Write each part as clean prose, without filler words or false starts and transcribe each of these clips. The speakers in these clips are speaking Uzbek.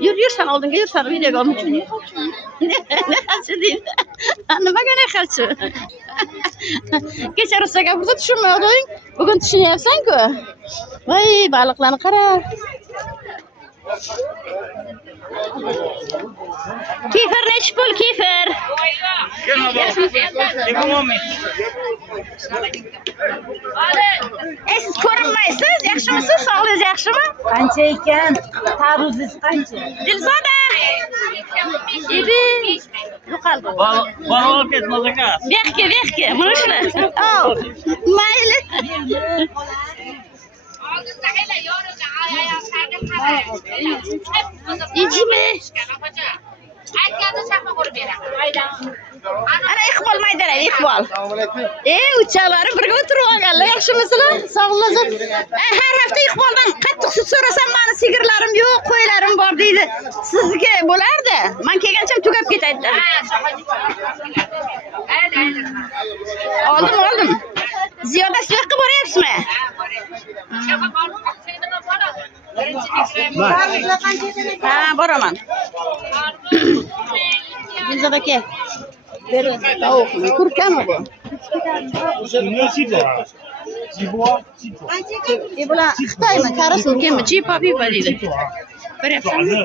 Yur yur sen oldinga yur sen videoga olmoqchi ne qilchi deydi nimaga ne qilchi kecha ruscha gapirsa tushunmading bugun tushunyapsan-ku voy baliqlarni qara kefir nechi pul kefir siz ko'rinmaysiz yaxshimisiz sog'ligingiz yaxshimi Qancha ekan? Taruzingiz qancha? Dilzoda ibi yo'qoldi Bana olib ketmaz aka. Vexga mana shular mayli ijimi ana iqbol maydalar iqbol uchalari birga o'tirib olganlar yaxshimisizlar sog'liq har hafta iqboldan qattiq sut so'rasam mani sigirlarim yo'q qo'ylarim bor deydi sizniki bo'lardi men kelgancha tugab ketaydi oldim ziyoda shu yoqqa boryapsizmi ha boraman Dilzoda aka ber tovuqni kurkami bu bular xitoymi karasmi kimmi chipa pipa deydi ko'ryapsanmi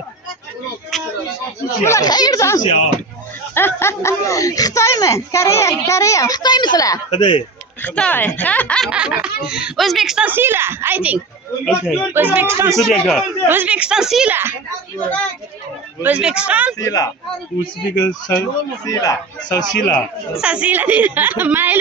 bular qayerdan xitoymi koreya xitoymisizlar xitoy o'zbekiston sila ayting o'zbekiston sila o'zbekiston Sila. Sila. sasila deydi mayli